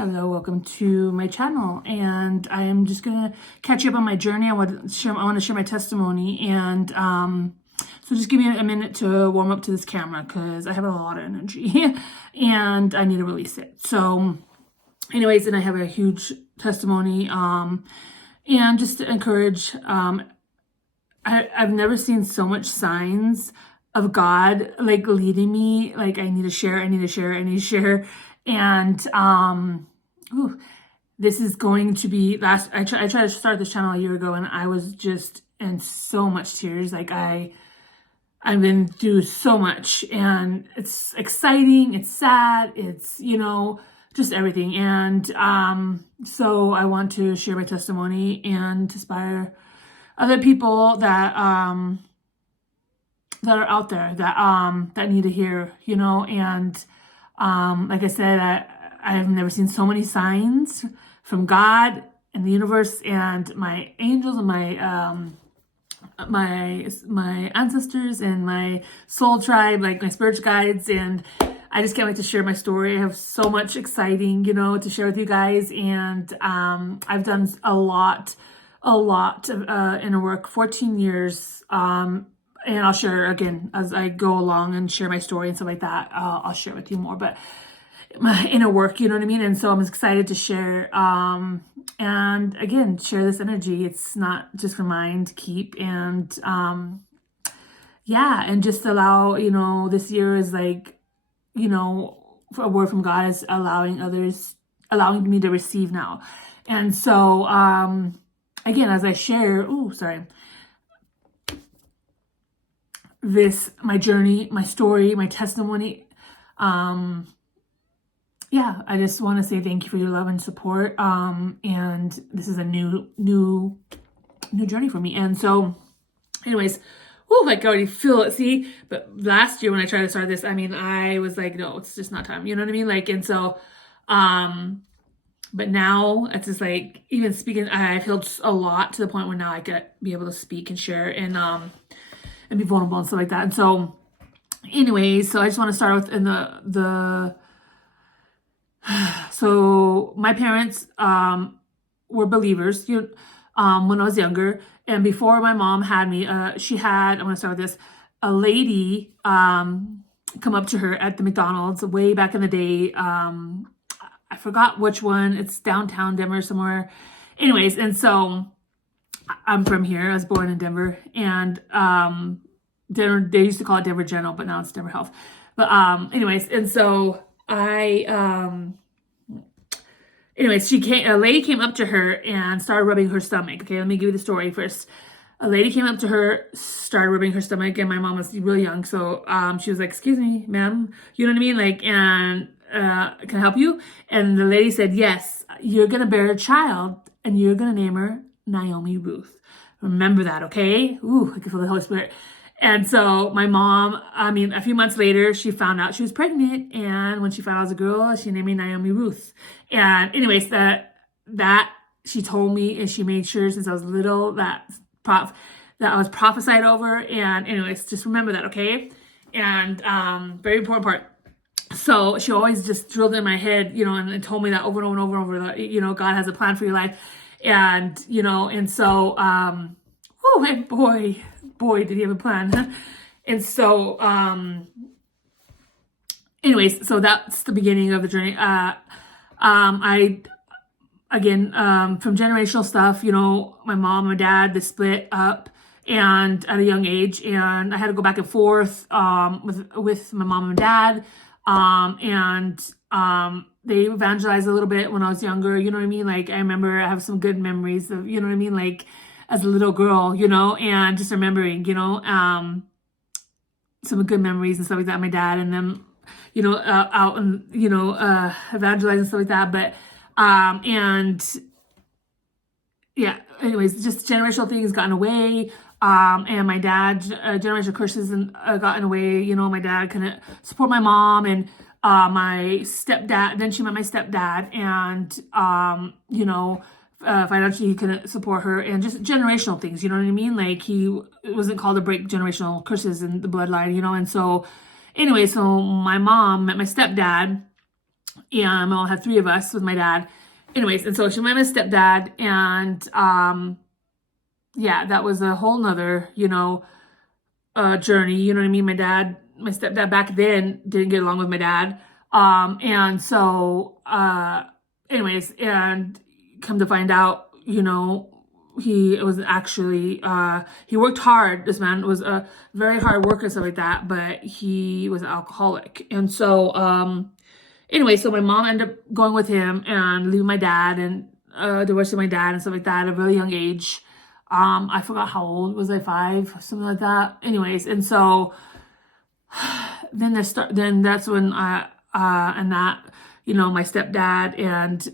Hello, welcome to my channel, and I am just gonna catch you up on my journey. I want to share my testimony, and so just give me a minute to warm up to this camera because I have a lot of energy and I need to release it. So, anyways, and I have a huge testimony, and just to encourage. I've never seen so much signs of God like leading me. Like I need to share, I need to share, I need to share. And this is going to be I tried to start this channel a year ago and I was just in so much tears. Like I've been through so much, and it's exciting, it's sad, it's, just everything. And so I want to share my testimony and inspire other people that that are out there that need to hear, and like I said, I've never seen so many signs from God and the universe and my angels and my ancestors and my soul tribe, like my spiritual guides. And I just can't wait to share my story. I have so much exciting, to share with you guys. And I've done a lot inner work, 14 years. And I'll share again as I go along and share my story and stuff like that. I'll share with you more, but my inner work, you know what I mean? And so I'm excited to share, and again, share this energy. It's not just for mine to keep. And, and just allow, this year is like, a word from God is allowing me to receive now. And so, again, as I share, my journey, my story, my testimony, I just want to say thank you for your love and support. And this is a new journey for me. And so anyways, I can already feel it. See, but last year when I tried to start this, I was like, no, it's just not time. You know what I mean? Like, and so, but now it's just like, even speaking, I've healed a lot to the point where now I could be able to speak and share and be vulnerable and stuff like that. And so anyways, so I just want to start with so my parents were believers when I was younger. And before my mom had me, I'm going to start with this, a lady come up to her at the McDonald's way back in the day. I forgot which one. It's downtown Denver somewhere. Anyways, and so I'm from here. I was born in Denver, and Denver, they used to call it Denver General, but now it's Denver Health. But anyways, and so a lady came up to her and started rubbing her stomach. Okay, let me give you the story first. A lady came up to her, started rubbing her stomach, and my mom was really young, so she was like, "Excuse me, ma'am," you know what I mean? Like, and can I help you? And the lady said, "Yes, you're gonna bear a child, and you're gonna name her Naomi Ruth. Remember that, okay?" Ooh, I can feel the Holy Spirit. And so my mom, a few months later, she found out she was pregnant. And when she found out I was a girl, she named me Naomi Ruth. And anyways, that she told me, and she made sure since I was little that I was prophesied over. And anyways, just remember that, okay? And very important part. So she always just drilled in my head, and told me that over and over and over and over that, God has a plan for your life. And, and so, my boy, did he have a plan. And so, anyways, so that's the beginning of the journey. From generational stuff, my mom and my dad, they split up and at a young age, and I had to go back and forth, with my mom and dad. They evangelized a little bit when I was younger, you know what I mean? Like, I remember I have some good memories of, you know what I mean? Like, as a little girl, and just remembering, some good memories and stuff like that, my dad and them, out and, evangelizing and stuff like that. But, anyways, just generational things got in the way. And my dad, generational curses got in the way. My dad couldn't support my mom, and my stepdad, then she met my stepdad, and, financially he couldn't support her, and just generational things, you know what I mean? Like, it wasn't called to break generational curses in the bloodline, and so anyway, so my mom met my stepdad, and my mom had three of us with my dad. Anyways, and so she met my stepdad, and yeah, that was a whole nother, journey. You know what I mean? My stepdad back then didn't get along with my dad. And so, anyways, and come to find out, he was actually, he worked hard. This man was a very hard worker and stuff like that, but he was an alcoholic. And so, anyway, so my mom ended up going with him and leaving my dad and, divorcing my dad and stuff like that at a really young age. I forgot how old was I, 5, something like that. Anyways, and so then that's when and that, my stepdad and,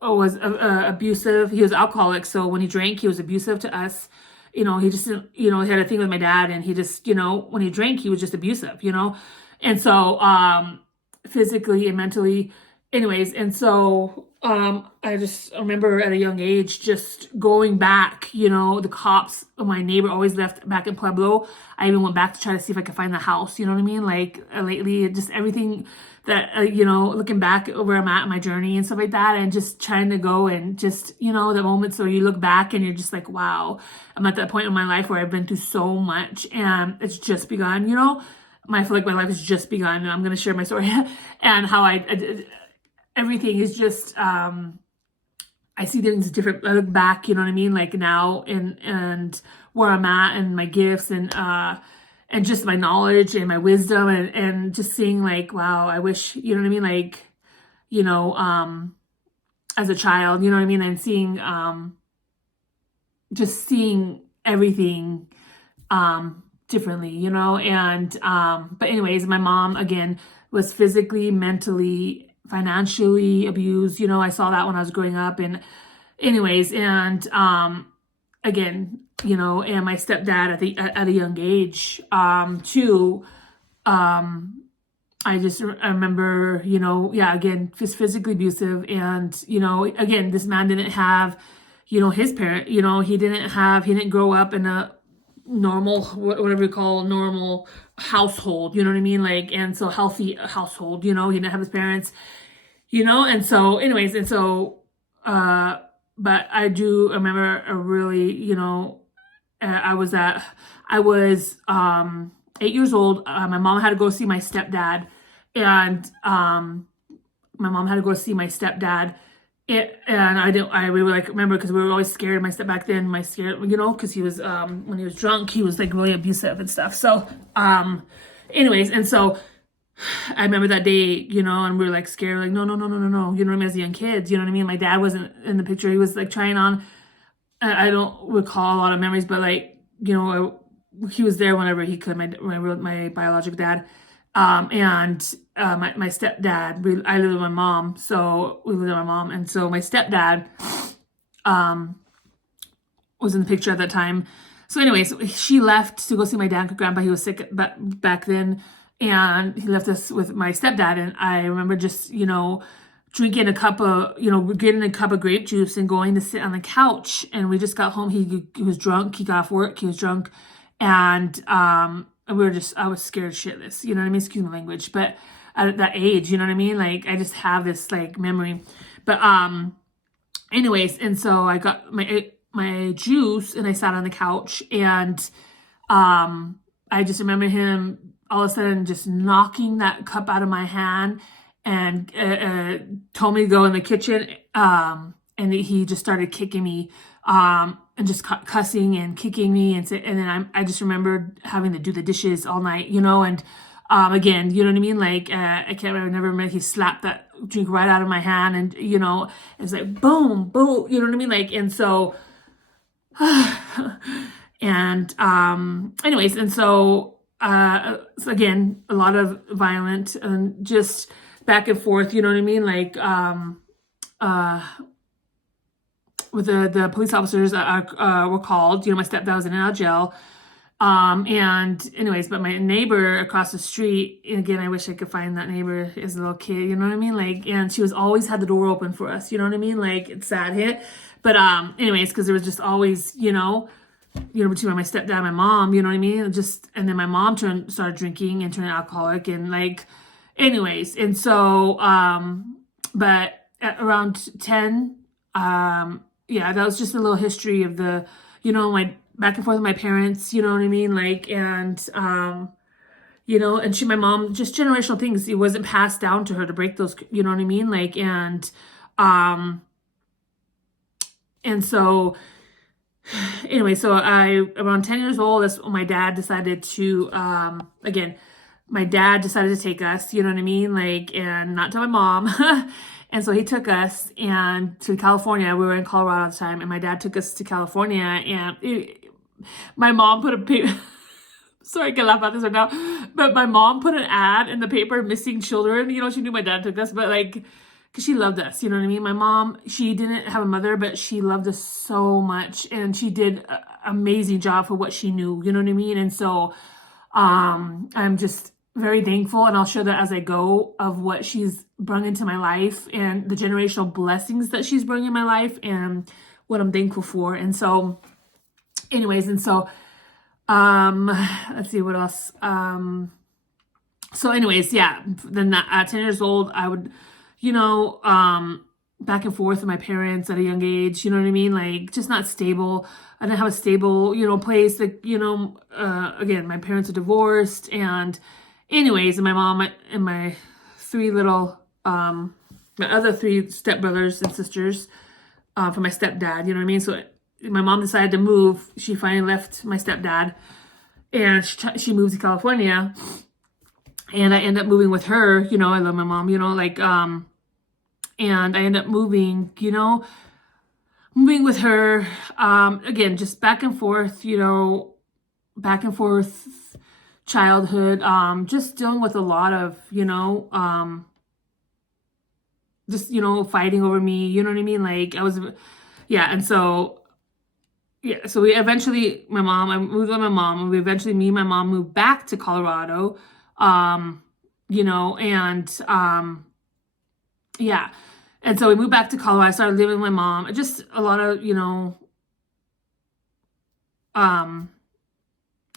was abusive. He was alcoholic. So when he drank, he was abusive to us. He just didn't, he had a thing with my dad, and he just, when he drank, he was just abusive, and so, physically and mentally, anyways. And so, I just remember at a young age just going back, the cops, my neighbor always left back in Pueblo. I even went back to try to see if I could find the house, you know what I mean? Like, lately, just everything that, looking back where I'm at in my journey and stuff like that, and just trying to go and just, the moments where you look back and you're just like, wow, I'm at that point in my life where I've been through so much and it's just begun, I feel like my life has just begun. I'm going to share my story and how everything is just, I see things different. I look back, you know what I mean? Like now and where I'm at and my gifts and just my knowledge and my wisdom and just seeing like, wow, I wish, you know what I mean? Like, as a child, you know what I mean? And seeing, just seeing everything, differently, and, but anyways, my mom, again, was physically, mentally, financially abused. I saw that when I was growing up, and anyways, and, again, and my stepdad at a young age, too, I remember, yeah, again, just physically abusive. And, again, this man didn't have, his parent, he didn't grow up in a normal, whatever you call normal household, you know what I mean? Like, and so healthy household, he didn't have his parents, and so anyways, and so, but I do remember a really, I was 8 years old. My mom had to go see my stepdad, and, my mom had to go see my stepdad. And I really like remember, because we were always scared of my step back then. Because he was, when he was drunk, he was like really abusive and stuff. So, anyways, and so I remember that day, and we were like scared, like, no, you know what I mean? As young kids, you know what I mean? My dad wasn't in the picture. He was like trying on, I don't recall a lot of memories, but like, he was there whenever he could, my biological dad. And my stepdad, I lived with my mom, so we lived with my mom, and so my stepdad was in the picture at that time. So anyways, she left to go see my dad because grandpa, he was sick back then, and he left us with my stepdad. And I remember just, drinking a cup of, getting a cup of grape juice and going to sit on the couch. And we just got home. He was drunk. He got off work. He was drunk. And I was scared shitless, you know what I mean? Excuse my language. But at that age, you know what I mean? Like, I just have this like memory. But anyways, and so I got my juice and I sat on the couch, and I just remember him all of a sudden just knocking that cup out of my hand and told me to go in the kitchen. And he just started kicking me, and just cussing and kicking me. And then I just remembered having to do the dishes all night, and again, you know what I mean? Like, I can't remember, never remember, he slapped that drink right out of my hand, and, it's like, boom, boom, you know what I mean? Like, and so, and, anyways, and so, again, a lot of violent and just back and forth, you know what I mean? Like, with the police officers that were called, my stepdad was in and out of jail. And anyways, but my neighbor across the street, and again, I wish I could find that neighbor as a little kid, you know what I mean? Like, and she was always had the door open for us, you know what I mean? Like, it's sad hit. But, anyways, because there was just always, between my stepdad and my mom, you know what I mean? And then my mom started drinking and turned alcoholic, and like, anyways, and so, but at around 10, yeah, that was just a little history of the, my back and forth with my parents, you know what I mean? Like, and, and my mom, just generational things. It wasn't passed down to her to break those, you know what I mean? Like, um, and so, anyway, so around 10 years old, that's when my dad decided to, again, my dad decided to take us, you know what I mean? Like, and not tell my mom. And so he took us and to California. We were in Colorado at the time, and my dad took us to California, and my mom put a paper, sorry, I can laugh about this right now, but my mom put an ad in the paper, missing children. She knew my dad took us, but like, because she loved us, you know what I mean? My mom, she didn't have a mother, but she loved us so much, and she did an amazing job for what she knew, you know what I mean? And so I'm just very thankful, and I'll share that as I go, of what she's brought into my life and the generational blessings that she's bringing in my life and what I'm thankful for. And so anyways, and so let's see what else. So anyways, yeah, then at 10 years old, I would, back and forth with my parents at a young age, you know what I mean? Like, just not stable. I didn't have a stable, place. Like, again, my parents are divorced, and anyways, and my mom and my three little, my other three stepbrothers and sisters, for my stepdad, you know what I mean? So my mom decided to move. She finally left my stepdad, and she moved to California, and I ended up moving with her. I love my mom, like, and I ended up moving with her, again, just back and forth, childhood, just dealing with a lot of, just, fighting over me, you know what I mean? Like, I was, yeah. And so, yeah, so I moved with my mom, and me and my mom moved back to Colorado, and, yeah. And so we moved back to Colorado. I started living with my mom. Just a lot of,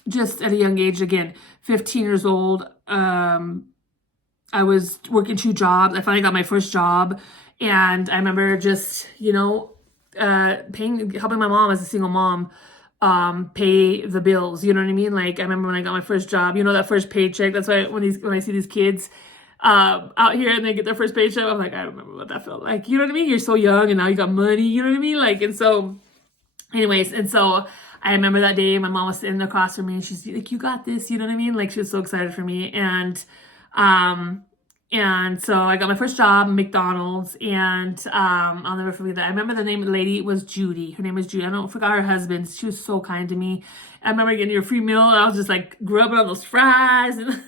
just at a young age, again, 15 years old, I was working 2 jobs. I finally got my first job. And I remember just, helping my mom as a single mom, pay the bills. You know what I mean? Like, I remember when I got my first job, that first paycheck. That's why when I see these kids out here and they get their first paycheck, I'm like, I don't remember what that felt like. You know what I mean? You're so young and now you got money. You know what I mean? Like, and so anyways, and so I remember that day my mom was sitting across from me, and she's like, you got this. You know what I mean? Like, she was so excited for me. And so I got my first job, McDonald's, and I'll never forget that. I remember the name of the lady was Judy. Her name was Judy. I forgot her husband. She was so kind to me. I remember getting your free meal, and I was just like grubbing on those fries. And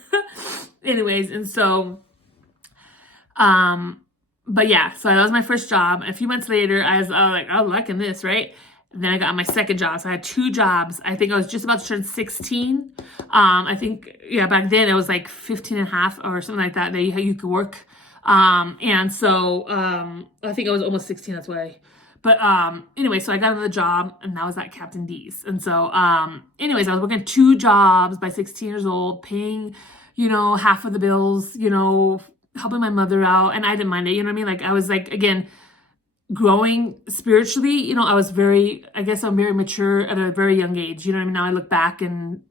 anyways, and so, but yeah, so that was my first job. A few months later, I was like, I'm liking this, right? And then I got my second job. So I had 2 jobs. I think I was just about to turn 16. I think, yeah, back then it was like 15 and a half or something like that you could work. And so, I think I was almost 16. That's why. But, anyway, so I got another job, and that was at Captain D's. And so, anyways, I was working 2 jobs by 16 years old, paying, half of the bills, helping my mother out. And I didn't mind it. You know what I mean? Like, I was like, again, growing spiritually, I was I guess I'm very mature at a very young age. You know what I mean? Now I look back and,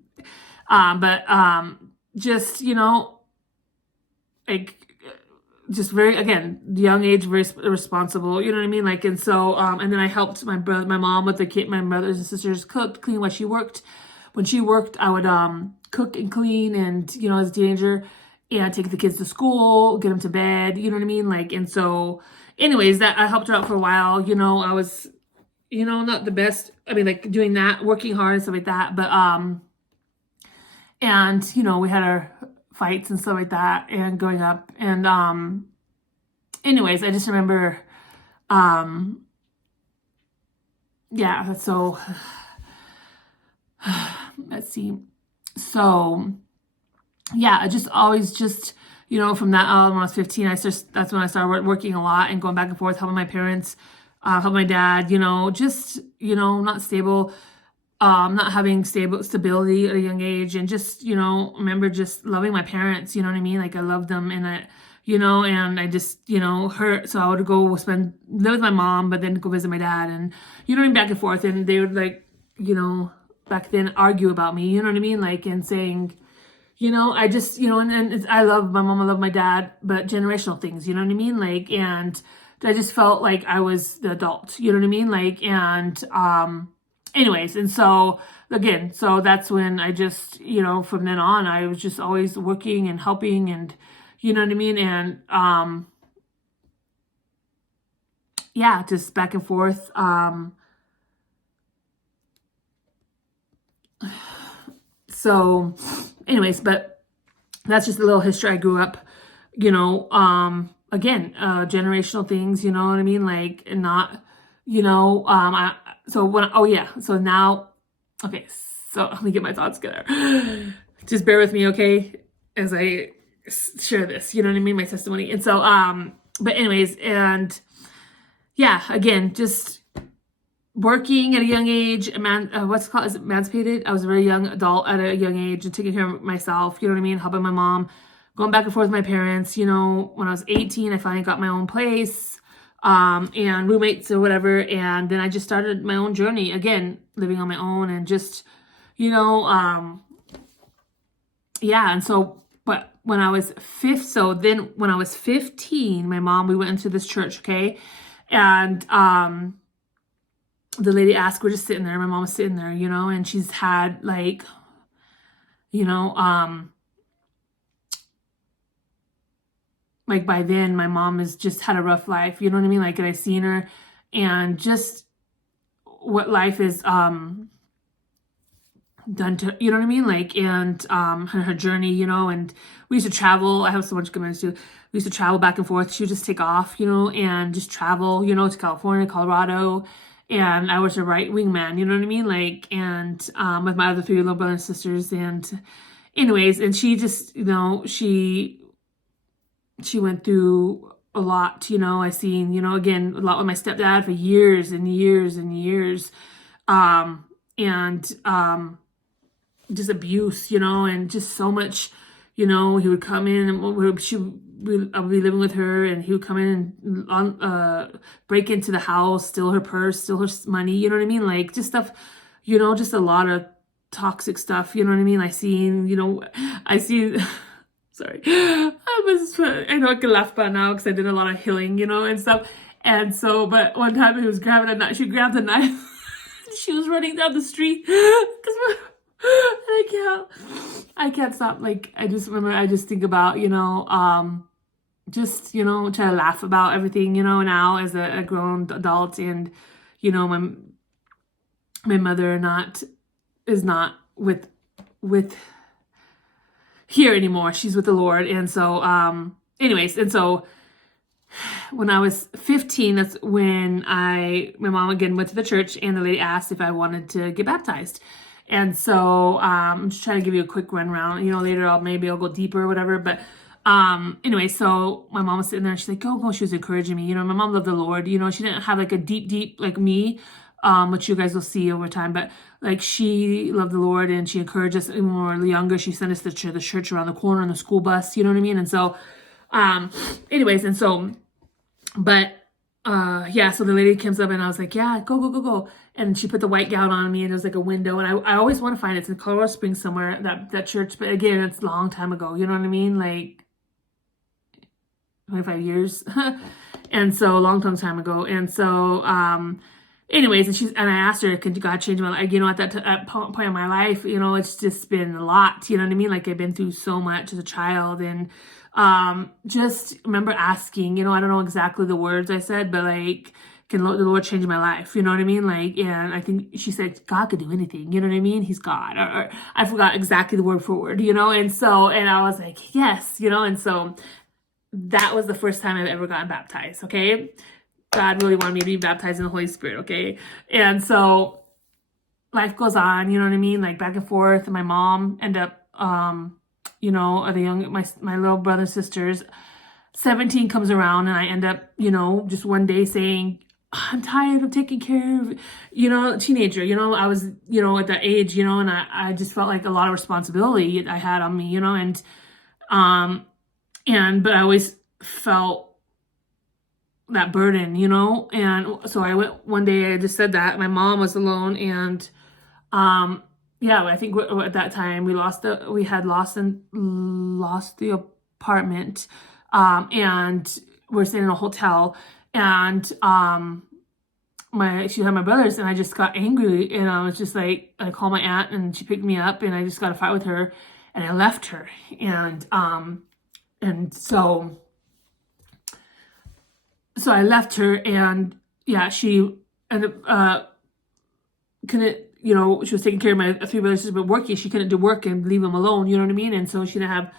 just, like, just very, again, young age, very responsible, you know what I mean? Like, and so, and then I helped my mom with my brothers and sisters cook, clean while she worked. When she worked, I would, cook and clean, and, as a teenager, and take the kids to school, get them to bed, you know what I mean? Like, and so, anyways, that I helped her out for a while. I was, not the best. I mean, like, doing that, working hard and stuff like that. But, and, we had our fights and stuff like that, and growing up. And, anyways, I just remember, yeah, so, let's see. So, yeah, I just always just, from that, when I was 15, that's when I started working a lot and going back and forth, helping my parents, helping my dad, just, not stable. not having stability at a young age, and just, remember just loving my parents, you know what I mean? Like I loved them, and and I just, so I would live with my mom, but then go visit my dad, and, back and forth, and they would like, back then argue about me, you know what I mean? Like, and saying, I just, and I love my mom, I love my dad, but generational things, you know what I mean? Like, and I just felt like I was the adult, you know what I mean? Like, and, anyways, and so again, so that's when I just, from then on, I was just always working and helping, and you know what I mean? And, yeah, just back and forth. So anyways, but that's just a little history. I grew up, again, generational things, you know what I mean? Like, and not, so now, okay, so let me get my thoughts together. Just bear with me, okay, as I share this, you know what I mean? My testimony. And so, but anyways, and yeah, again, just working at a young age, what's it called? Is it emancipated? I was a very young adult at a young age and taking care of myself, you know what I mean? Helping my mom, going back and forth with my parents, when I was 18, I finally got my own place, and roommates or whatever. And then I just started my own journey again, living on my own, and just, yeah. And so, but when I was when I was 15, my mom, we went into this church, okay? And, the lady asked, we're just sitting there, my mom was sitting there, and she's had like, like by then my mom has just had a rough life, you know what I mean? Like, and I seen her, and just what life is, done to, you know what I mean? Like, and, her journey, and we used to travel. I have so much comments too. We used to travel back and forth. She would just take off, and just travel, to California, Colorado. And I was her right wingman, you know what I mean? Like, and, with my other 3 little brothers and sisters. And anyways, and she just, she went through a lot, I seen, again, a lot with my stepdad for years and years and years. Just abuse, and just so much, he would come in, and I would be living with her, and he would come in and break into the house, steal her purse, steal her money, you know what I mean? Like, just stuff, just a lot of toxic stuff, you know what I mean? I seen, sorry, I know I can laugh about it now because I did a lot of healing, and stuff. And so, but one time he was grabbing a knife, she grabbed a knife, she was running down the street, because I can't stop. Like, I just think about, just, try to laugh about everything, now as a grown adult. And, my mother is not with here anymore. She's with the Lord. And so, anyways, and so when I was 15, that's when my mom again went to the church, and the lady asked if I wanted to get baptized. And so, I'm just trying to give you a quick run around, later maybe I'll go deeper or whatever. But, anyway, so my mom was sitting there, and she's like, go. She was encouraging me. My mom loved the Lord. She didn't have like a deep, like me, which you guys will see over time. But like, she loved the Lord, and she encouraged us. When we were younger, she sent us to the church around the corner on the school bus, you know what I mean? And so, anyways, and so, but, yeah, so the lady comes up, and I was like, yeah, go. And she put the white gown on me, and there was like a window, and I always want to find it. It's in Colorado Springs somewhere, that church. But again, it's a long time ago, you know what I mean? Like 25 years. And so a long time ago. And so, anyways, and I asked her, can God change my life? At that point in my life, it's just been a lot, you know what I mean? Like, I've been through so much as a child, and, just remember asking, I don't know exactly the words I said, but like, can the Lord change my life? You know what I mean? Like, and I think she said, God could do anything. You know what I mean? He's God. Or I forgot exactly the word for word, and so, and I was like, yes, and so that was the first time I've ever gotten baptized. Okay. God really wanted me to be baptized in the Holy Spirit. Okay. And so life goes on, you know what I mean? Like, back and forth, and my mom ended up, my little brother, sisters, 17 comes around, and I end up, just one day saying, I'm tired of taking care of, teenager, I was, at that age, and I just felt like a lot of responsibility I had on me, um, but I always felt that burden, and so I went one day, I just said that my mom was alone, and, yeah, I think at that time we had lost the apartment, and we're staying in a hotel, and, she had my brothers, and I just got angry, and I was just like, I called my aunt, and she picked me up, and I just got a fight with her, and I left her, and so I left her, and yeah, she ended up, couldn't, she was taking care of my 3 brothers, but working, she couldn't do work and leave them alone, you know what I mean? And so she didn't have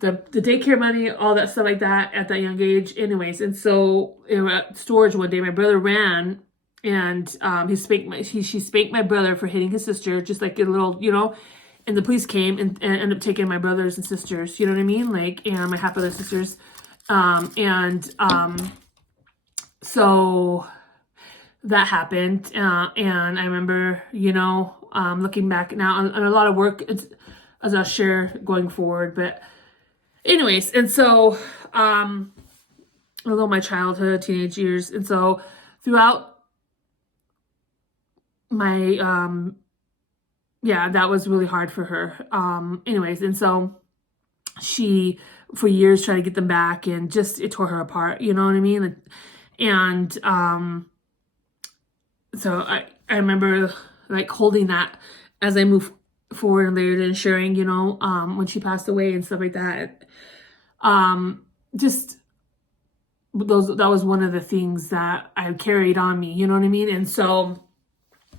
the daycare money, all that stuff like that at that young age anyways. And so at storage one day, my brother ran, and she spanked my brother for hitting his sister, just like a little, and the police came and ended up taking my brothers and sisters, you know what I mean? Like, and my half brother sisters. So that happened. And I remember, looking back now on a lot of work as I'll share going forward, but anyways, and so, although my childhood, teenage years, and so throughout my, yeah, that was really hard for her. Anyways, and so she, for years, tried to get them back, and just, it tore her apart, you know what I mean? And, so I remember, like, holding that as I moved forward and later and sharing, when she passed away and stuff like that. Just that was one of the things that I carried on me, you know what I mean? And so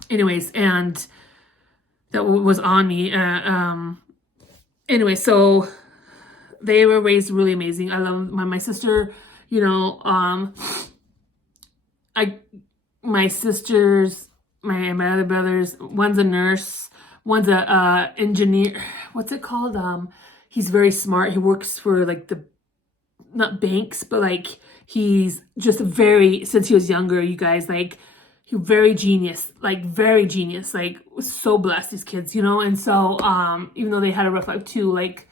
anyways, and that was on me. Anyway, so they were raised really amazing. I love my sister, my sisters, my other brothers, one's a nurse, one's a engineer. What's it called? He's very smart. He works for like not banks, but like he's just since he was younger, you guys, like he very genius, like was so blessed, these kids, and so, even though they had a rough life too, like,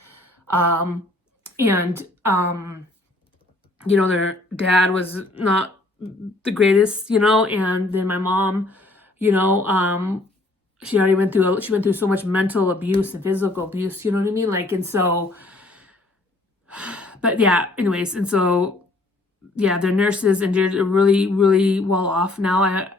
their dad was not the greatest, and then my mom, she went through so much mental abuse and physical abuse, you know what I mean? Like, and so, but yeah, anyways, and so, yeah, they're nurses, and they're really, really well off now.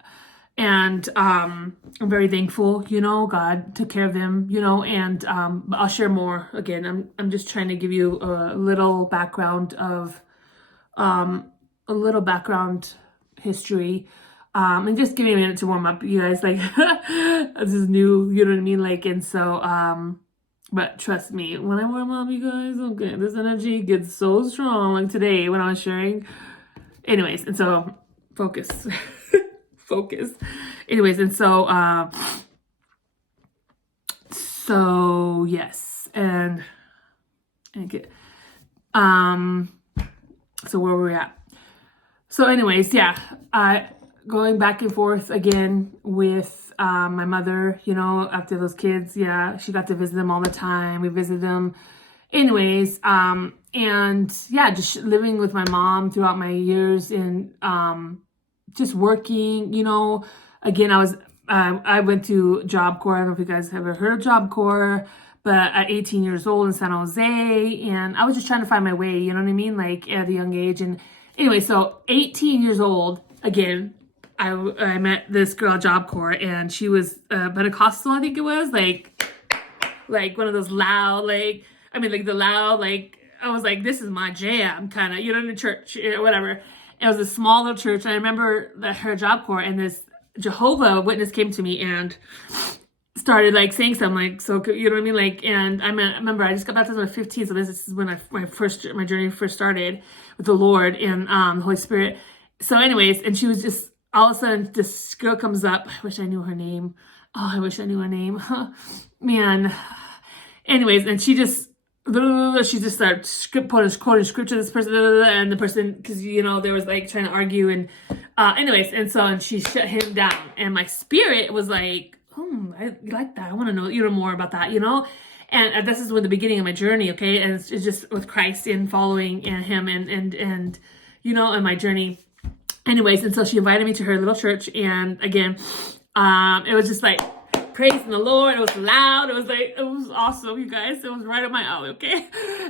I'm very thankful, God took care of them, and, but I'll share more. Again, I'm just trying to give you a little background of, history, and just give me a minute to warm up, you guys, like, this is new, you know what I mean? Like, and so, but trust me, when I warm up, you guys, okay, this energy gets so strong, like today when I was sharing. Anyways, and so, focus. Focus. Anyways, and so, yes, and get, so where were we at? So anyways, yeah, going back and forth again with my mother, after those kids, yeah, she got to visit them all the time. We visited them. Anyways, and yeah, just living with my mom throughout my years and just working, again, I went to Job Corps. I don't know if you guys have ever heard of Job Corps, but at 18 years old in San Jose, and I was just trying to find my way, you know what I mean? Like at a young age. And anyway, so 18 years old, again, I met this girl at Job Corps, and she was Pentecostal, I think it was, like one of those loud, like the loud, like, I was like, this is my jam, kind of, in the church, whatever. It was a small little church. I remember that her Job Corps, and this Jehovah Witness came to me and started like saying something like, so, you know what I mean? Like, and I remember I just got baptized when I was 15. So this is when my journey first started with the Lord and the Holy Spirit. So anyways, and she was just, all of a sudden this girl comes up. I wish I knew her name. Oh, I wish I knew her name. Man. Anyways, and she just started quoting scripture to this person, and the person, because, they was like trying to argue, and Anyways, and she shut him down, and my spirit was like, I like that. I want to know more about that, And this is with the beginning of my journey, okay? And it's just with Christ and following and Him and and my journey. Anyways, and so she invited me to her little church, and again, it was just like praising the Lord. It was loud. It was awesome, you guys. It was right up my alley, okay?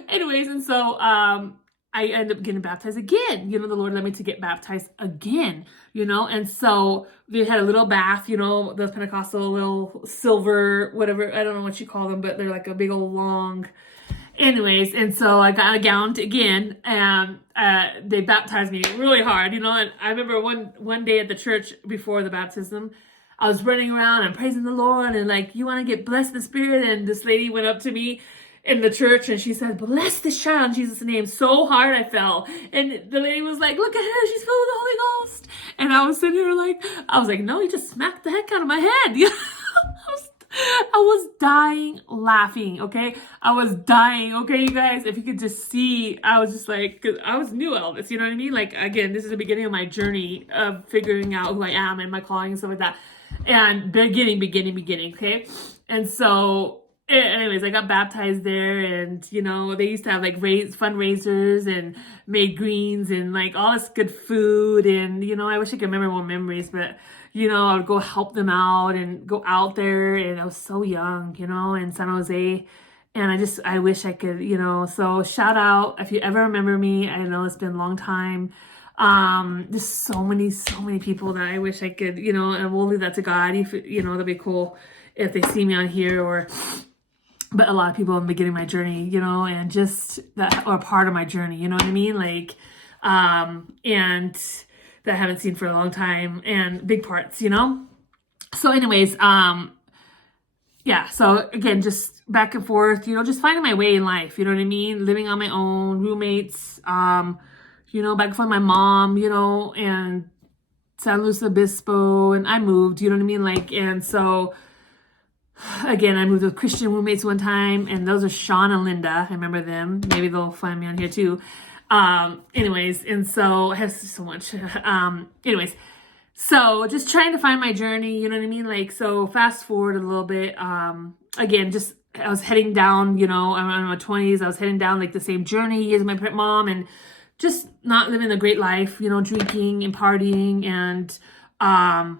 Anyways, and so I ended up getting baptized again. The Lord led me to get baptized again, and so we had a little bath, those Pentecostal little silver, whatever, I don't know what you call them, but they're like a big old long. Anyways, and so I got gowned again, and they baptized me really hard, and I remember one day at the church before the baptism, I was running around and praising the Lord, and like, you want to get blessed in the Spirit, and this lady went up to me in the church, and she said, bless this child in Jesus' name. So hard I fell, and the lady was like, look at her, she's filled with the Holy Ghost. And I was sitting here I was like, no, you just smacked the heck out of my head. I was dying laughing, okay? I was dying, okay, you guys? If you could just see, I was just like, because I was new at all this, you know what I mean? Like, again, this is the beginning of my journey of figuring out who I am and my calling and stuff like that. And beginning, okay? And so, anyways, I got baptized there, and, they used to have, like, fundraisers and made greens and, like, all this good food. And, I wish I could remember more memories, but I would go help them out and go out there, and I was so young, in San Jose, and I wish I could, so shout out if you ever remember me. I know it's been a long time. There's so many people that I wish I could, and we'll leave that to God. If that'd be cool if they see me on here, but a lot of people in the beginning of my journey, and just that are part of my journey, you know what I mean? Like, and that I haven't seen for a long time, and big parts, So anyways, yeah, so again, just back and forth, just finding my way in life, you know what I mean? Living on my own, roommates, back and forth with my mom, and San Luis Obispo, and I moved, you know what I mean? Like, and so, again, I moved with Christian roommates one time, and those are Sean and Linda. I remember them. Maybe they'll find me on here too. Anyways, and so I have so much. Anyways, so just trying to find my journey, you know what I mean? Like, so fast forward a little bit. Again, just I was heading down, I'm in my 20s. I was heading down like the same journey as my mom, and just not living a great life, drinking and partying, and I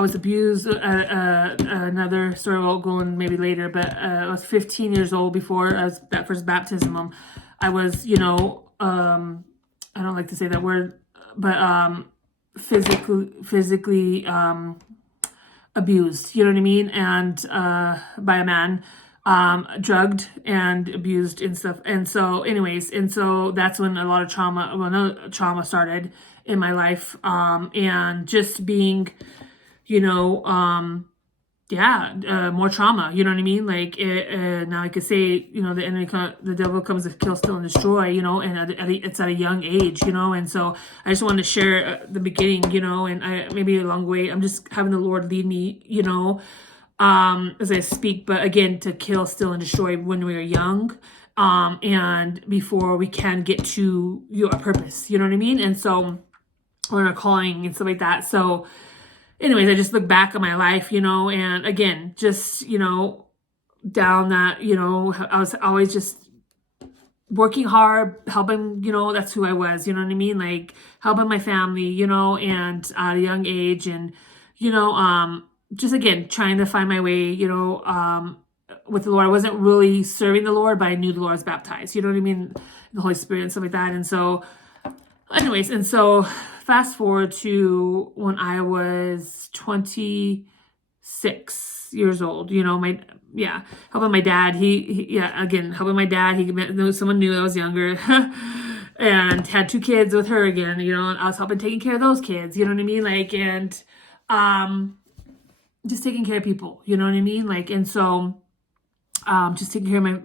was abused. Another story I'll go in maybe later, but I was 15 years old before that first baptism. I was, I don't like to say that word, but physically abused, you know what I mean? And by a man, drugged and abused and stuff. And so anyways, and so that's when a lot of trauma started in my life. And just being, more trauma, you know what I mean? Like, now I could say, the enemy, the devil comes to kill, steal, and destroy, and it's at a young age, and so I just wanted to share the beginning, and maybe along the way, I'm just having the Lord lead me, as I speak, but again, to kill, steal, and destroy when we are young, and before we can get to your purpose, you know what I mean? And so, or our calling and stuff like that. So, anyways, I just look back on my life, and again, just, down that, I was always just working hard, helping, that's who I was, you know what I mean? Like, helping my family, and at a young age, and, just again, trying to find my way, with the Lord. I wasn't really serving the Lord, but I knew the Lord was baptized, you know what I mean? The Holy Spirit and stuff like that. And so, anyways, and so fast forward to when I was 26 years old, helping my dad. Helping my dad. He met someone new that was younger and had 2 kids with her again, and I was helping taking care of those kids, you know what I mean? Like, and, just taking care of people, you know what I mean? Like, and so, just taking care of my,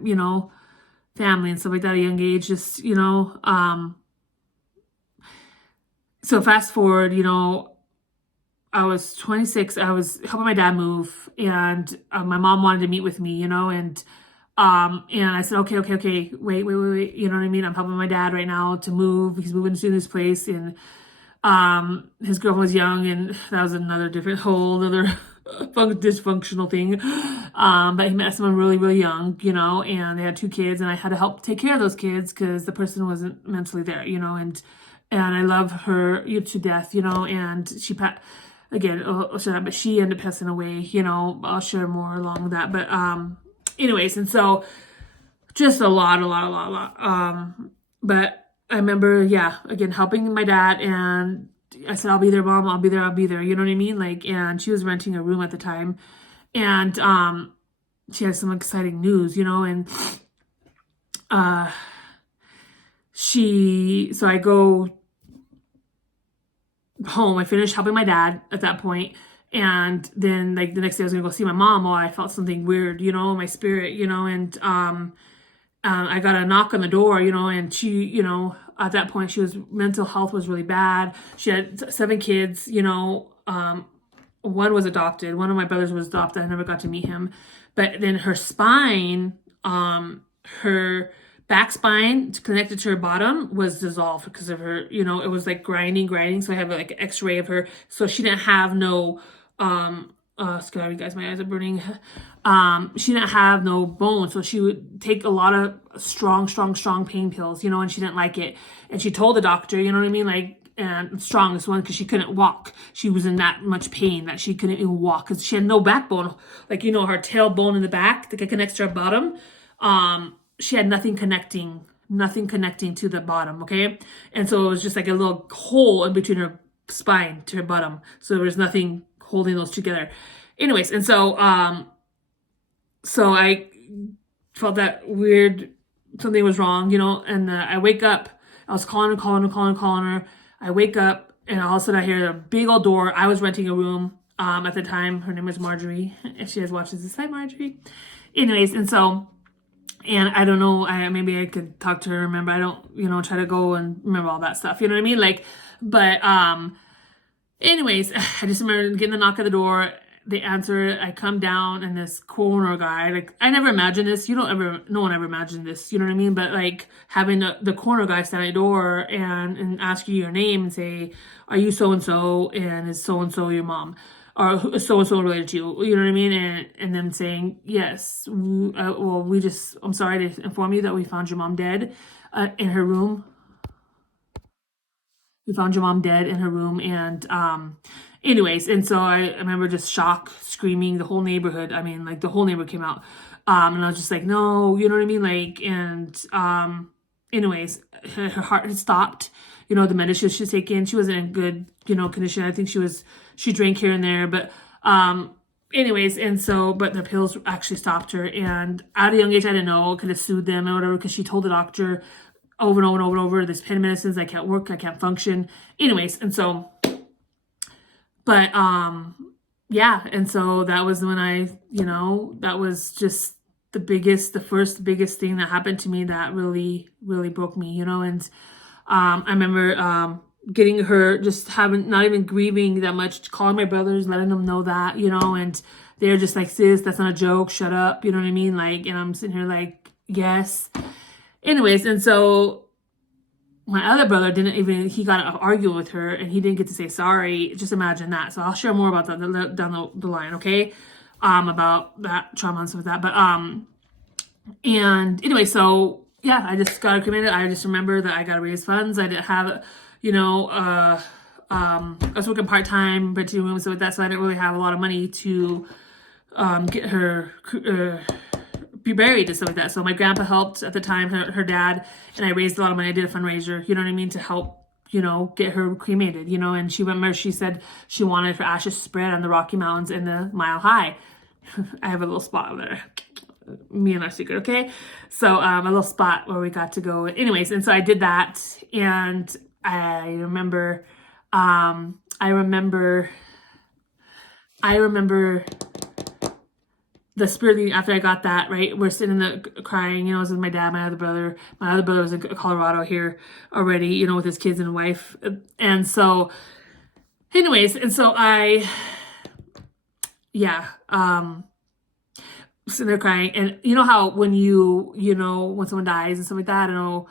family and stuff like that at a young age, just, so fast forward, I was 26. I was helping my dad move, and my mom wanted to meet with me, and I said, okay, wait, you know what I mean? I'm helping my dad right now to move. He's moving to this place, and His girlfriend was young, and that was another different whole other dysfunctional thing. But he met someone really, really young, and they had 2 kids, and I had to help take care of those kids because the person wasn't mentally there, and I love her to death, and again, shut up, but she ended up passing away, I'll share more along with that. But anyways, and so just a lot. But I remember, again, helping my dad, and I said, I'll be there, Mom, I'll be there. You know what I mean? And she was renting a room at the time, and she had some exciting news, and so I go home. I finished helping my dad at that point, and then the next day I was gonna go see my mom. I felt something weird, in my spirit, and I got a knock on the door, and she, at that point, mental health was really bad. She had 7 kids, one was adopted. One of my brothers was adopted. I never got to meet him. But then her spine, her back spine connected to her bottom was dissolved because of her, it was like grinding. So I have like an x-ray of her. So she didn't have no, sorry guys, my eyes are burning. She didn't have no bone, so she would take a lot of strong pain pills, and she didn't like it. And she told the doctor, you know what I mean, and strongest one, because she couldn't walk. She was in that much pain that she couldn't even walk because she had no backbone. Her tailbone in the back that connects to her bottom. She had nothing connecting to the bottom, okay? And so it was just like a little hole in between her spine to her bottom. So there was nothing holding those together. Anyways, and so I felt that weird, something was wrong, and I wake up. I was calling her. I wake up, and all of a sudden I hear a big old door. I was renting a room at the time. Her name was Marjorie. If she has watches this, hi Marjorie. Anyways, and I don't know, maybe I could talk to her, remember. I don't, try to go and remember all that stuff, you know what I mean? But anyways, I just remember getting the knock at the door. They answer it. I come down, and this coroner guy, I never imagined this. No one ever imagined this, you know what I mean? But having the coroner guy stand at the door and ask you your name and say, are you so-and-so, and is so-and-so your mom? Or so-and-so related to you, you know what I mean? And them saying, yes, I'm sorry to inform you that we found your mom dead in her room. We found your mom dead in her room, and anyways, and so I remember just shock, screaming, the whole neighborhood. I mean, the whole neighborhood came out, and I was just like, no, you know what I mean? Anyways, her heart had stopped. The medicine she's taken, she wasn't in good, condition. I think she drank here and there, but anyways, and so, but the pills actually stopped her, and at a young age, I didn't know, I could have sued them or whatever, because she told the doctor over and over, this pain medicines, I can't work, I can't function. Anyways, and so, but and so that was when that was just the first biggest thing that happened to me that really, really broke me, and I remember getting her, just not even grieving that much, calling my brothers, letting them know that, and they're just like, sis, that's not a joke, shut up, you know what I mean? And I'm sitting here yes. Anyways, and so my other brother he got to argue with her, and he didn't get to say sorry. Just imagine that. So I'll share more about that down the line, okay? About that trauma and stuff like that. But, and anyway, so yeah, I just got cremated. I just remember that I got to raise funds. I didn't have, I was working part-time, but doing rooms with that, so I didn't really have a lot of money to get her be buried and stuff like that. So my grandpa helped at the time, her dad, and I raised a lot of money. I did a fundraiser, you know what I mean, to help, get her cremated, and she said she wanted her ashes spread on the Rocky Mountains and the Mile High. I have a little spot there. Me and our secret, okay? So a little spot where we got to go. Anyways, and so I did that, and I remember the spirit after I got that, right? We're sitting there crying, I was with my dad, my other brother. My other brother was in Colorado here already, with his kids and wife. And so, anyways, and so sitting there crying. And you know how when when someone dies and stuff like that, I don't know,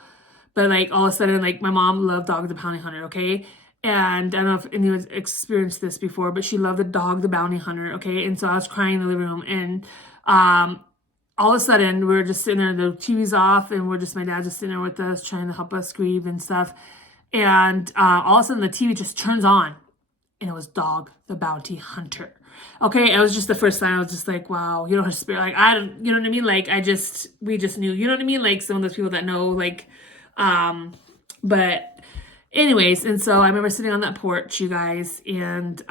but all of a sudden, my mom loved Dog the Bounty Hunter, okay? And I don't know if anyone's experienced this before, but she loved the dog, the bounty hunter. Okay. And so I was crying in the living room, and all of a sudden we were just sitting there, the TV's off, and my dad just sitting there with us, trying to help us grieve and stuff. And all of a sudden the TV just turns on, and it was Dog the Bounty Hunter. Okay, it was just the first time I was just like, wow, her spirit, like, I don't, you know what I mean? Like, we just knew, you know what I mean? Like, some of those people that know, like, but anyways, and so I remember sitting on that porch, you guys, and,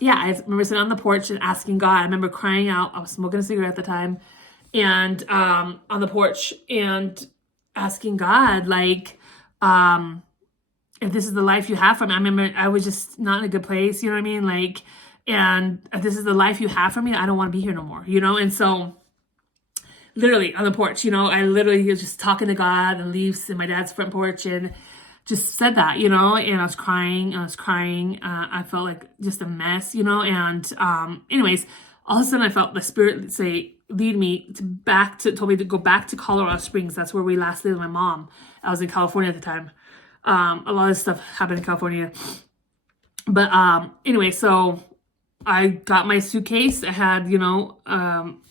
yeah, I remember sitting on the porch and asking God. I remember crying out. I was smoking a cigarette at the time, and, on the porch, and asking God, like, if this is the life you have for me. I remember I was just not in a good place, you know what I mean? Like, and if this is the life you have for me, I don't want to be here no more, And so literally on the porch, I literally was just talking to God and leaves in my dad's front porch, and just said that, and I was crying. I felt like just a mess, and anyways, all of a sudden I felt the Spirit say, lead me told me to go back to Colorado Springs. That's where we last lived with my mom. I was in California at the time. A lot of stuff happened in California. But anyway, so I got my suitcase. I had,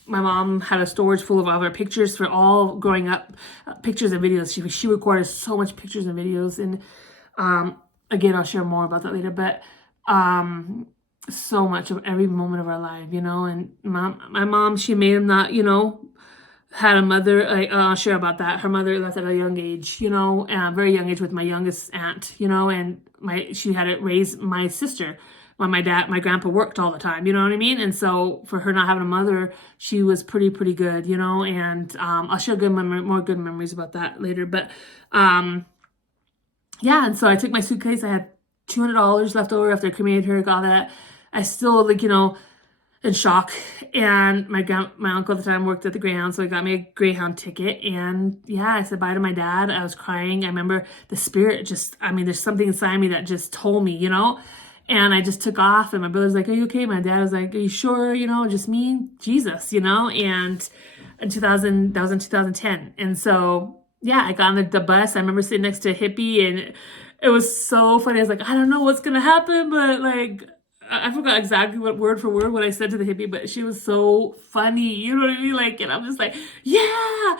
my mom had a storage full of all her pictures for all growing up, pictures and videos. She recorded so much pictures and videos. And again, I'll share more about that later. But so much of every moment of our life, And my mom, she may have not, had a mother. I'll share about that. Her mother left at a young age, very young age, with my youngest aunt, and she had to raise my sister when my grandpa worked all the time, you know what I mean? And so for her not having a mother, she was pretty good, and I'll share more good memories about that later. But yeah, and so I took my suitcase. I had $200 left over after I cremated her, got that. I still, in shock. And my uncle at the time worked at the Greyhound, so he got me a Greyhound ticket. And yeah, I said bye to my dad. I was crying. I remember the Spirit there's something inside me that just told me, and I just took off. And my brother's like, are you okay? My dad was like, are you sure? Just me, Jesus, and in 2000, that was in 2010. And so yeah, I got on the bus. I remember sitting next to a hippie, and it was so funny. I was like, I don't know what's gonna happen, but like, I forgot exactly what word for word what I said to the hippie, but she was so funny, you know what I mean? Like, and I'm just like, yeah.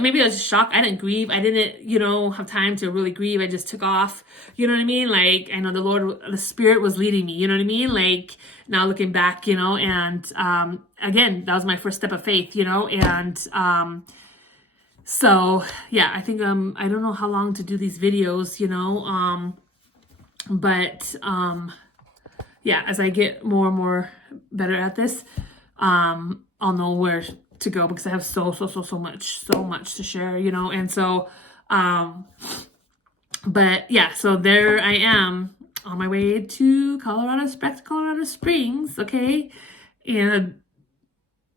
Maybe I was just shocked. I didn't grieve. I didn't, have time to really grieve. I just took off. You know what I mean? Like, I know the Spirit was leading me. You know what I mean? Like, now looking back, and again, that was my first step of faith. And so yeah, I think I don't know how long to do these videos. But yeah, as I get more and more better at this, I'll know where to go, because I have so much to share, and so, but yeah, so there I am on my way to back to Colorado Springs, okay, and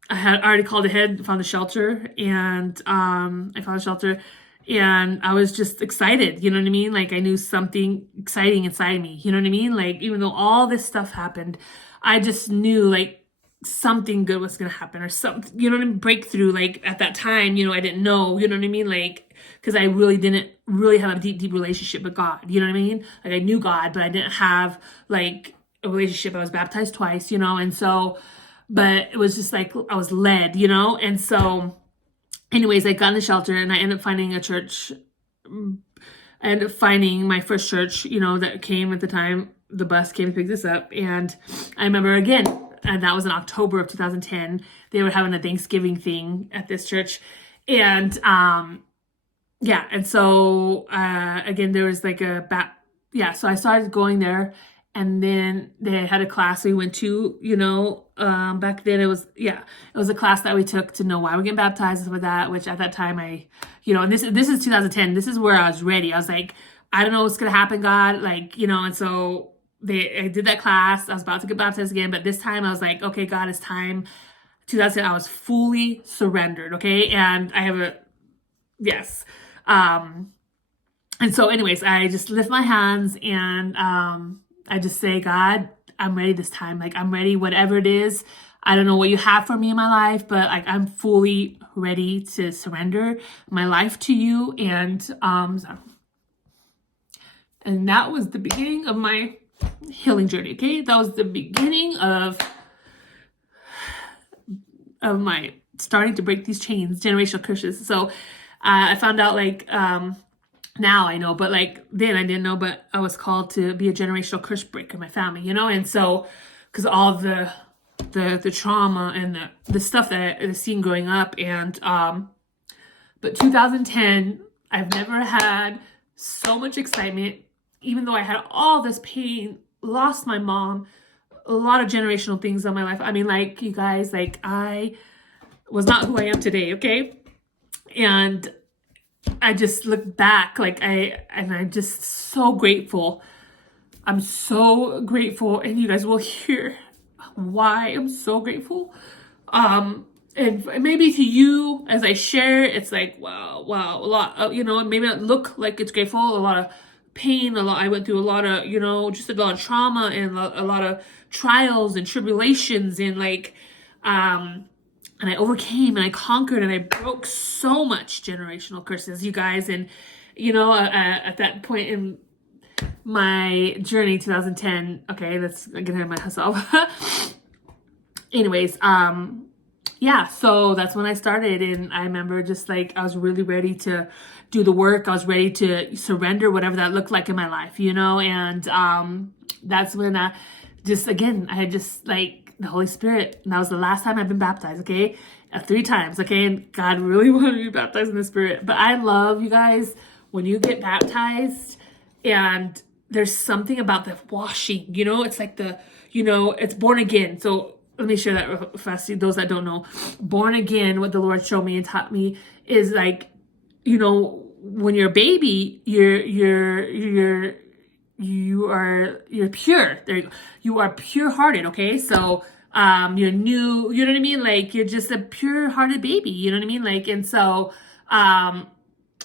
I had already called ahead, found a shelter, and I found a shelter, and I was just excited, you know what I mean? Like, I knew something exciting inside me, you know what I mean? Like, even though all this stuff happened, I just knew, like, something good was going to happen, or something, you know what I mean? Breakthrough. Like, at that time, I didn't know, you know what I mean? Like, because I really didn't have a deep relationship with God, you know what I mean? Like, I knew God, but I didn't have, like, a relationship. I was baptized twice, and so, but it was just like, I was led, and so, anyways, I got in the shelter, and I ended up finding a church. I ended up finding my first church, that came at the time. The bus came to pick this up. And I remember again, and that was in October of 2010, they were having a Thanksgiving thing at this church. And yeah, and so again, there was like so I started going there. And then they had a class we went to, back then it was a class that we took to know why we're getting baptized and stuff like that, which at that time and this is 2010. This is where I was ready. I was like, I don't know what's going to happen, God. Like, and so I did that class. I was about to get baptized again, but this time I was like, okay, God, it's time. 2010, I was fully surrendered. Okay. And I have yes. And so anyways, I just lift my hands, and, I just say, God, I'm ready this time. Like, I'm ready, whatever it is. I don't know what you have for me in my life, but like, I'm fully ready to surrender my life to you. And And that was the beginning of my healing journey, okay? That was the beginning of my starting to break these chains, generational curses. So I found out, like, now I know, but like then I didn't know, but I was called to be a generational curse breaker in my family, you know? And so, because all the trauma and the stuff that I seen growing up, and but 2010, I've never had so much excitement, even though I had all this pain, lost my mom, a lot of generational things in my life. I mean, like, you guys, like, I was not who I am today, okay? And I just look back, like, I'm just so grateful. I'm so grateful, and you guys will hear why I'm so grateful. And maybe to you, as I share, it's like, wow, a lot, you know, maybe not look like it's grateful, a lot of pain, I went through a lot of, you know, just a lot of trauma and a lot of trials and tribulations, and like, and I overcame and I conquered and I broke so much generational curses, you guys. And, you know, at that point in my journey, 2010, okay, let's get ahead of myself. Anyways, yeah, so that's when I started. And I remember just like, I was really ready to do the work. I was ready to surrender whatever that looked like in my life, you know? And that's when I had just like, the Holy Spirit. And that was the last time I've been baptized, okay? 3 times, okay? And God really wanted me to be baptized in the Spirit. But I love, you guys, when you get baptized and there's something about the washing, you know? It's like it's born again. So let me share that fast. Those that don't know, born again, what the Lord showed me and taught me is like, you know, when you're a baby, you're pure. There you go. You are pure hearted, okay? So you're new, you know what I mean? Like, you're just a pure hearted baby, you know what I mean? Like, and so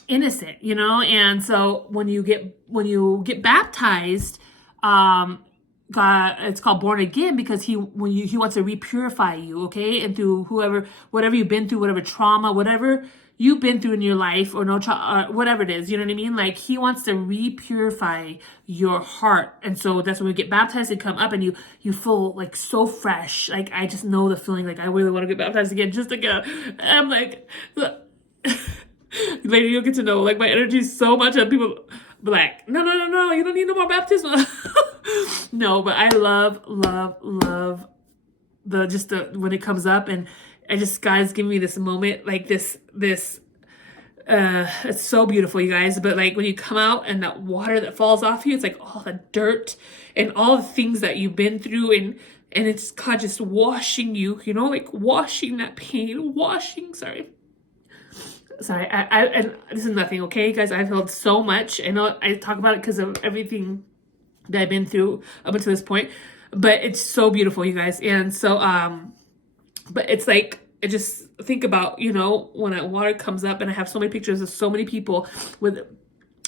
innocent, you know? And so when you get baptized, God, it's called born again, because he wants to repurify you, okay? And through whatever you've been through, whatever trauma, whatever you've been through in your life, or whatever it is, you know what I mean? Like, he wants to repurify your heart. And so that's when we get baptized and come up, and you feel like so fresh. Like, I just know the feeling, like, I really want to get baptized again, just again. I'm like, later you'll get to know, like, my energy is so much, and people be like, no, you don't need no more baptism. No, but I love when it comes up, and I just, God's giving me this moment, like this it's so beautiful, you guys. But like, when you come out and that water that falls off you, it's like all the dirt and all the things that you've been through, and it's God just washing you, you know, like washing that pain, sorry, and this is nothing, okay, guys. I've healed so much. I know I talk about it because of everything that I've been through up until this point, but it's so beautiful, you guys. And so, but it's like, I just think about, you know, when that water comes up, and I have so many pictures of so many people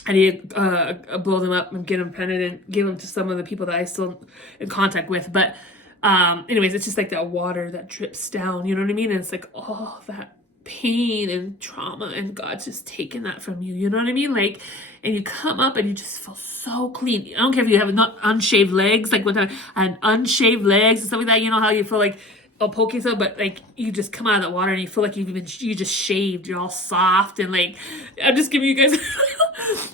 I need to blow them up and get them printed and give them to some of the people that I still in contact with. But anyways, it's just like that water that drips down, you know what I mean? And it's like, oh, that pain and trauma, and God's just taking that from you, you know what I mean? Like, and you come up and you just feel so clean. I don't care if you have not unshaved legs, like when I had unshaved legs and stuff like that, you know how you feel like, I'll poke yourself, but like, you just come out of that water and you feel like you just shaved, you're all soft, and like, I'm just giving you guys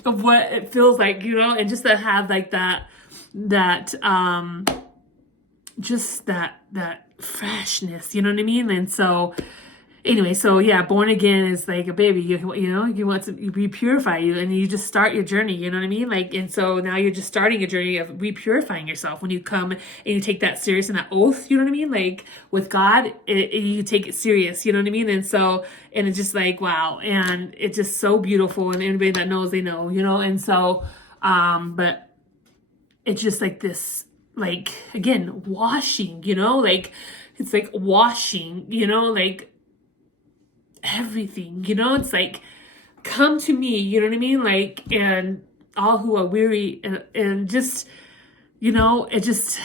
of what it feels like, you know? And just to have like that just that freshness, you know what I mean? And so anyway, so yeah, born again is like a baby, you know, you want to repurify you, and you just start your journey, you know what I mean? Like, and so now you're just starting a journey of repurifying yourself when you come and you take that serious and that oath, you know what I mean? Like, with God, you take it serious, you know what I mean? And so, and it's just like, wow, and it's just so beautiful, and anybody that knows, they know, you know? And so, but it's just like this, like, again, washing, you know, like, it's like washing, you know, like, everything, you know? It's like, come to me, you know what I mean? Like, and all who are weary, and just, you know, it's just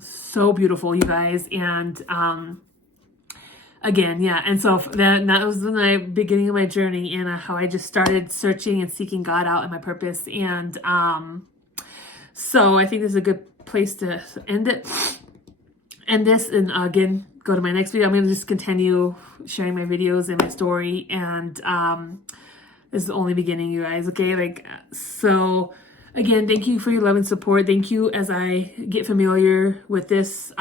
so beautiful, you guys. And again, yeah. And so that was the beginning of my journey, and how I just started searching and seeking God out and my purpose. And so I think this is a good place to end it. And this, and again, go to my next video. I'm going to just continue sharing my videos and my story. And this is the only beginning, you guys. Okay, like, so again, thank you for your love and support. Thank you as I get familiar with this,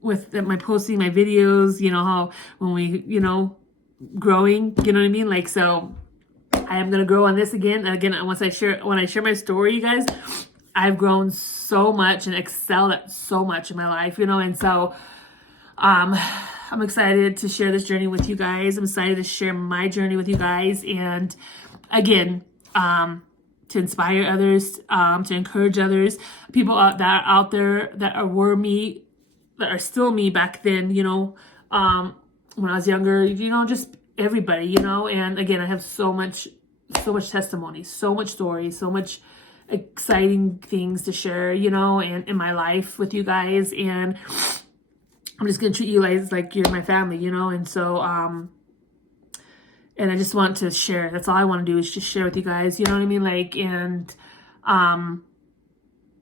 with my posting my videos, you know, how when we, you know, growing, you know what I mean? Like, so I am going to grow on this again. And again, when I share my story, you guys, I've grown so much and excelled at so much in my life, you know, and so I'm excited to share this journey with you guys. I'm excited to share my journey with you guys, and again, to inspire others, to encourage others, people that are out there that were me, that are still me back then, you know, when I was younger, you know, just everybody, you know. And again, I have so much testimony, so much story, so much exciting things to share, you know, and in my life with you guys. And I'm just gonna treat you guys like you're my family, you know. And so and I just want to share. That's all I want to do, is just share with you guys, you know what I mean? Like, and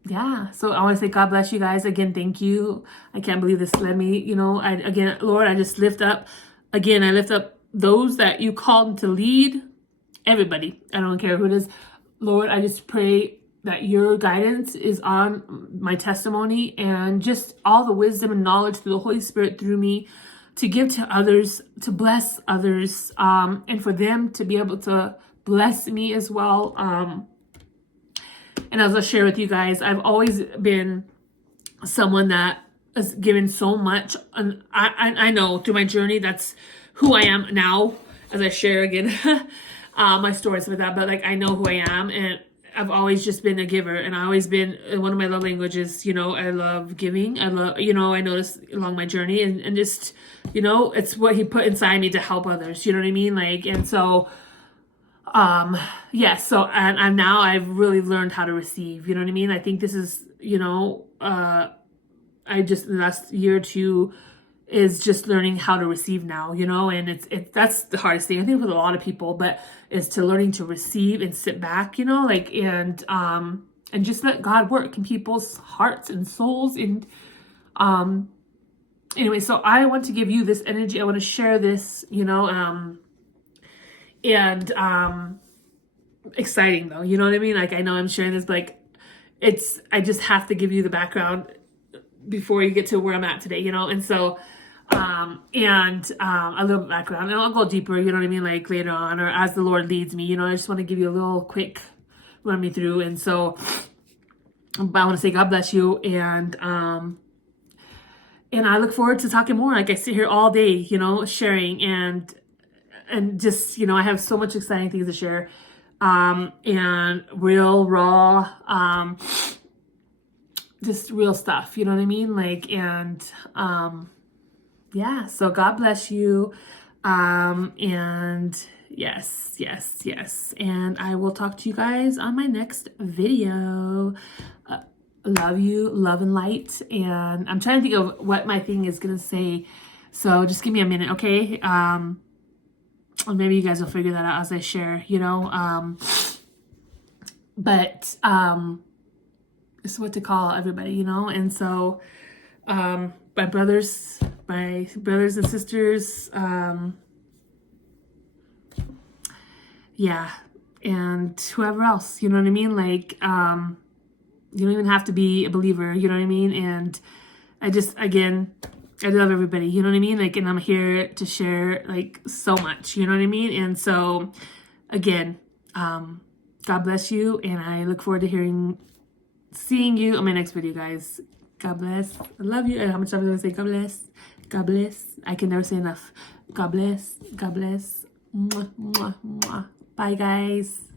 yeah, so I want to say God bless you guys again. Thank you. I can't believe this led me, you know. Again, Lord, I just lift up those that you called to lead, everybody. I don't care who it is. Lord, I just pray that your guidance is on my testimony, and just all the wisdom and knowledge through the Holy Spirit through me to give to others, to bless others, and for them to be able to bless me as well. And as I share with you guys, I've always been someone that has given so much, and I know through my journey, that's who I am now, as I share again my stories with that. But like, I know who I am, and I've always just been a giver, and I always been, one of my love languages, you know, I love giving. I love, you know, I noticed along my journey, and just, you know, it's what he put inside me to help others, you know what I mean? Like, and so yeah, so and now I've really learned how to receive, you know what I mean? I think this is, you know, I just, the last year or two is just learning how to receive now, you know. And that's the hardest thing, I think, with a lot of people, but is to learning to receive and sit back, you know, like, and just let God work in people's hearts and souls. And anyway, so I want to give you this energy. I want to share this, you know, and exciting though, you know what I mean? Like, I know I'm sharing this, but like, I just have to give you the background before you get to where I'm at today, you know. And so a little background, and I'll go deeper, you know what I mean, like later on, or as the Lord leads me, you know. I just want to give you a little quick run me through. And so I want to say God bless you, and I look forward to talking more. Like, I sit here all day, you know, sharing and just, you know, I have so much exciting things to share, and real raw, just real stuff, you know what I mean? Like, and yeah, so God bless you, and yes, and I will talk to you guys on my next video. Love you, love and light. And I'm trying to think of what my thing is gonna say, so just give me a minute, okay? Or maybe you guys will figure that out as I share, you know. But it's what to call everybody, you know. And so my brothers and sisters, yeah, and whoever else, you know what I mean? Like, you don't even have to be a believer, you know what I mean? And I just, again, I love everybody, you know what I mean? Like, and I'm here to share, like, so much, you know what I mean? And so, again, God bless you, and I look forward to seeing you on my next video, guys. God bless. I love you. How much time am I going to say God bless? God bless. I can never say enough. God bless. God bless. Mwah, mwah, mwah. Bye, guys.